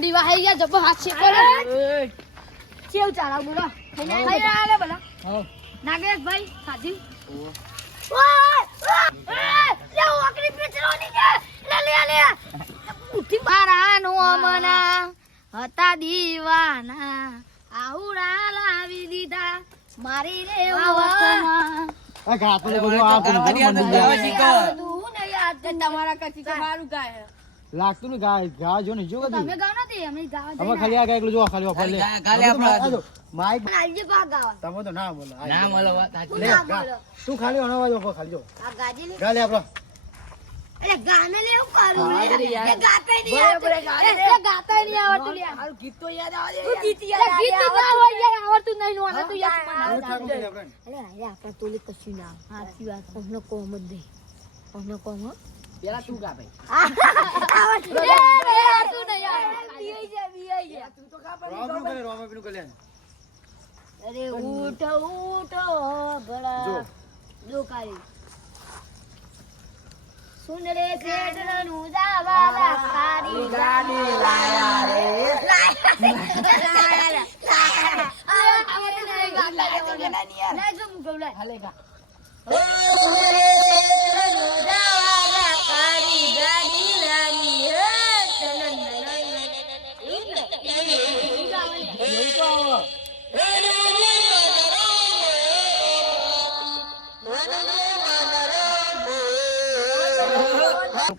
દીવા હઈ ગયા જબો હાથ છે કરો કેવ ચાલાવ બોલો ખાઈ આલે બોલા હા નાગેશભાઈ સાજી ઓય લે ઓકરી પેચરોની કે લે ઉઠી મારા નો મના હતા દીવાના આહુડા લાવી દીધા મારી રે વતના આ ગાતો ને બધું આ પણ તું ને યાદ તમારા કચી તો મારું ગાય લાગતું ને ગા જો ને જો કદી તમે ગાવ નથી અમે ગાવ અમે ખાલી આ ગાય એકલું જો ખાલી વાપર લે કાલે આપણો માઈક આલજે કો ગાવ તમે તો ના બોલો ના મળો વાત સાચી લે તું ખાલી અનાવાજ વાપર ખાલી જો આ ગાજે લે ગા લે આપણો અરે ગાને લે હું કરું હા, અરે યાર. એ ગાતા નહીં બરાબર, આવડતું ગાને લે. એ ગાતા નહીં આવડતું લે હારું ગીત તો યાદ આવે તું ગીત યાર ગીત તો આવડતું નહીં નો તું યાર હવે ઠાકોર લે આપણે અરે અરે આપા તોલે કશું ના સાચી વાત કોનો કોમ જ દે કોનો કોમ પેલા તું ગા ભાઈ તું નહીં યાર બીઆઈ જા તું તો ગા રોમનું કરે રોમનું કરે અરે ઉઠો ઉઠો ભલા જો. જો કાઈ સુન રે શેઠનું જાવાલા કારી ગાડી લાયા રે હાલે ગા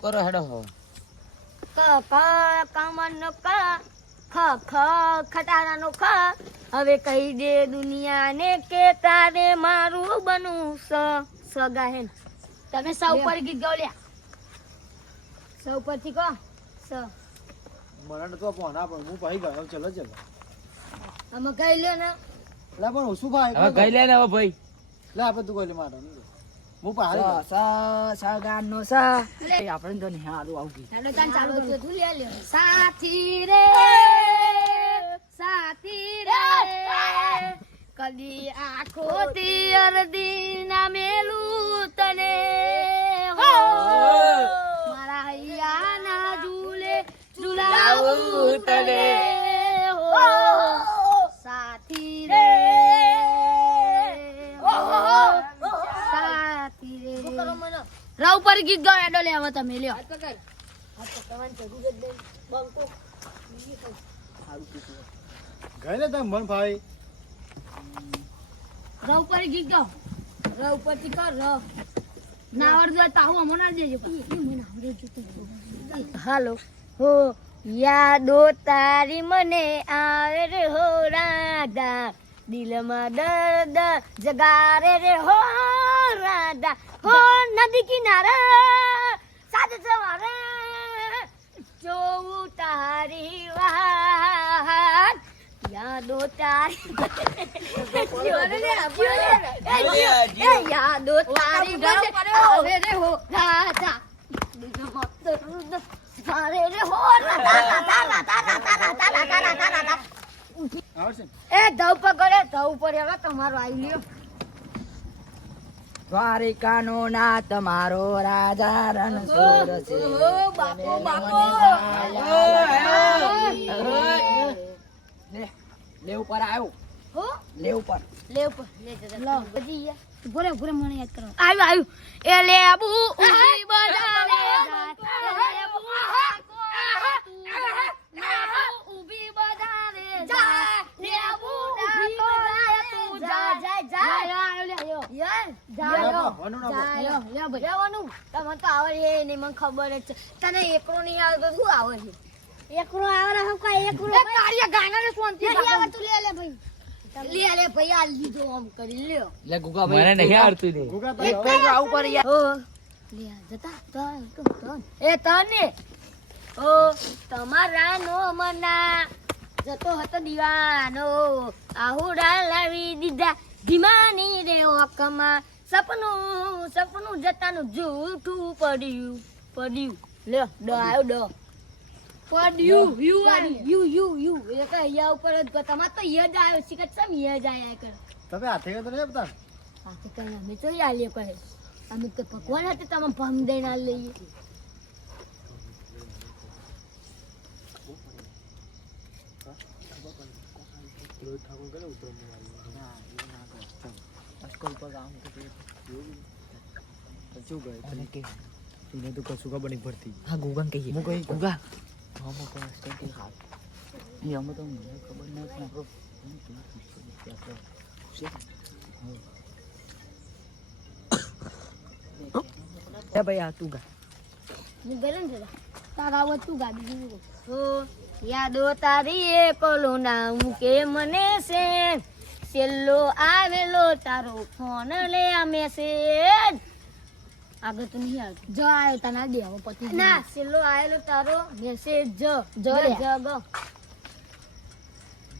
કરો હેડો હો ખટારાનો ખા હવે કહી દે દુનિયાને કે તારે મારું બનવું સગાહેન તમે સૌ પર ગીત ગાવ લ્યા સૌ પરથી કહો મને તો પોના પણ હું ભાઈ ગયો ચલો ચલો અમે કહી લ્યો ને લે પણ ઓછું ભાઈ હવે ગઈ લે ને હવે ભાઈ લે આપણે તું ગોલી મારો હું પાડી સગાનો સા આપણે તો નહીં હારું આવું ગીત ચાલો તાન ચાલુ હતું તું લે લ્યો સાથી રે કદી આખો તિયર દીના મેલું તને હો મારા હૈયાના ઝૂલે ઝુલાવું તને હો સાથી રે સાથી રે રાવ પર ગીત ગાવ એડો લે હવે તમે લ્યો ગઈ ને તમે મન ભાઈ રાવ પર ગીત ગાવ રાવ પરથી કર રાવ ના આવડતું હોય તો આવું અમને ના દેજો મને આવડે જોતું હાલો હો યાદો તારી મને આવે રે હો રાધા દિલમાં દર્દ જગારે રે હો રાધા હો નદી કિનારે સાજ સવારે જોઉં તારી વાત યાદો તારી યાદો તારી આવે રે હો રાધા દિલમાં દર્દ જગારે રે હો રાધા આવડશે એ ધવ પકડે ધવ પર હવે તમારો આવી લ્યો દ્વારિકાનો ના તમારો રાજા રણછોડ છે બાપો બાપો લે ઉપર આવ્યો હો લે ઉપર લે ઉપર લે જરા બજી યા ભરે ભરે મને યાદ કરો આવ્યું એ લેબુ ઉભી બજાવે ઉભી બજાવે લેબુ તું જા તમને તો આવડે નહીં મને ખબર જ છે તને એકરો નહીં આવતો શું આવડે એકરો આવડે હું કઈ એકરો કાર્ય ગાના ને શાંતિ આવડતું લે ભાઈ ભાઈ આ લીધો આમ કરી લ્યો લે ગુગા ભાઈ મને નહીં આવડતું ને ગુગા એક પેજ ઉપર યાર ઓ લે જતા તન એ તને ઓ તમારા નો મના જતો હતો દીવાનો આહુડા લાવી દીધા ધીમાની રે ઓકમાં સપનું જતાનું જૂઠું પડ્યું લે ડ આવ્યો ડ પડ્યું યુ એ કે યા ઉપર જ તમાર તો યજ આવ્યો છે કે સમ યજ આયા કર તમે હાથે કે તો નહીં બતા હાથે કઈ અમે તો યા લે કહે અમે તો ભગવાન hatte તમે ભમ દઈને આ લઈએ રોહિત ઠાકોર કરે ઉત્તરાયણ આવ્યું ના એવું ના કર અસ્કલ પર આમ તો શું ગયે અને કે એને તો કશું ખબર નહીં પડતી હા ગુગન કહીએ હું કહી ગુગા હા મો પર અસ્કલ કે હાલ એ અમે તો મને ખબર નહીં પણ આપણો એ ભાઈ આ તું ગા હું ગયેલો ને જતા તારા આવો તું ગાડી દીધું તો યાદો તારી એ કોલો ના મૂકે મને છે છેલ્લો આવેલો તારો ફોન લે આ મેસેજ આગળ તો નહીં આવતું જો આવ્યો તને દે હવે પતિ ના છેલ્લો આવેલો તારો મેસેજ જો જગ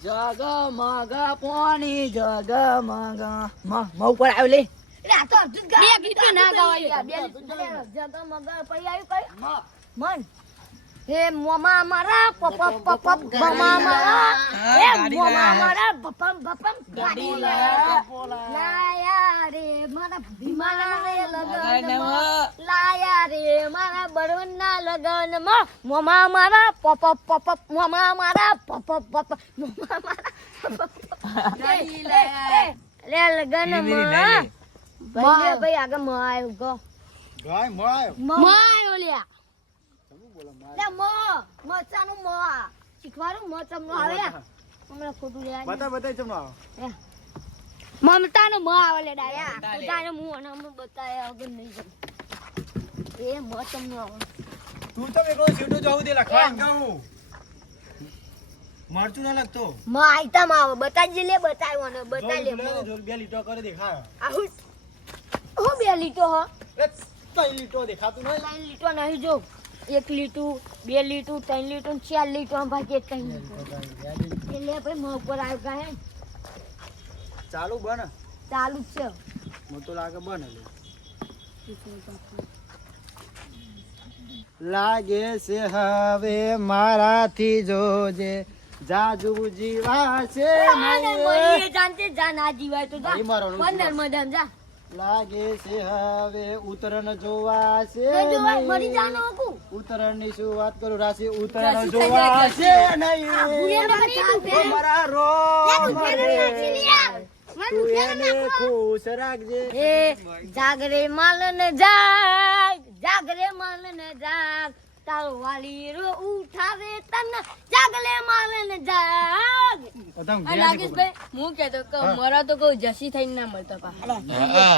જગમગ પાણી જગમગ મ ઉપર આવ્યો લે એટલે આ તો અર્જુન બે ગીતો ના ગાવાય બે જગ મગર પઈ આવ્યું કઈ મન હે મોમા મારા પપ પપ બમા મારા હે મોમા મારા બપમ બપમ ગાડી લાયા રે મારા ભીમાના લગન લાયા રે મારા બળવનના લગન માં મોમા મારા પપ પપ મોમા મારા પપ પપ મોમા મારા ગાડી લાયા લે લગન માં ભાઈ આગળ માં આવ્યો ગો ગાય મળાયો માં આવ્યો લ્યા લે મચાનું મ શીખવાડું મચમનું આવે હમણાં ખોટું લે બતા ચમ આવો મમતાનું મ આવે લે ડાયા પોતાને હું અને હમણાં બતાયા વગર નહીં જમ એ મચમનું આવે તું તો એકલો સીટો જાઉં દે લખવા ગાઉં મરચું ના લગતો મ આઈટમ આવે બતાજી લે બતાવ્યો ને બતાઈ લે જોર બે લીટો કરે દેખા આહુ હું બે લીટો હો એ કઈ લીટો દેખાતું નહીં ત્રણ લીટો નહીં જો 1 લીટું 2 લીટું 3 લીટું 4 લીટું ભાઈ એક કઈ એટલે ભાઈ મ ઉપર આવ્યો કાહે ચાલુ બન ચાલુ જ છે મને તો લાગે બન લાગે છે હવે મારાથી જોજે જાજુ જીવા છે જાનતે જા ના જીવાય તો જા નહીં મારવાનું. 15 મદન જા લાગે છે હવે ઉત્તરાયણ જોવા છે નહીં જોવાય, નહીં. મરી જાનો હકુ. ઉત્તરાયણ ની શું વાત કરું રાશિ ઉત્તરાયણ રાશિ જોવા થઈ છે ભૂયા નહીં ને બચા ઓ મારા રોમ તું એને ખુશ રાખજે એ જાગરે માલ ને જાગ તારો વાલી રો ઉઠાવે તન જાગલે માલ ને જાગ હું કેતો કે મરા તો કોઈ જસી થઈને ના મળતો પા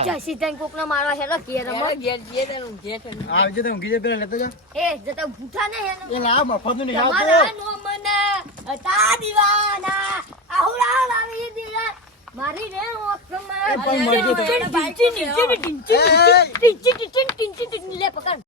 જસી તન કોક ના મારવા હેલો કે રમ ઘેર જે તેનું ઘેર આવજે તો ઊંઘી જાય પેલા લેતો જા એ જતા ભૂઠા ને હેલો એ લા મફત નું નહીં તમારા આવતો નો મને તા દીવાના આહુડા લાવી દીલા મારી રે ઓખમાં એ પણ મરજી તો. લે પકડ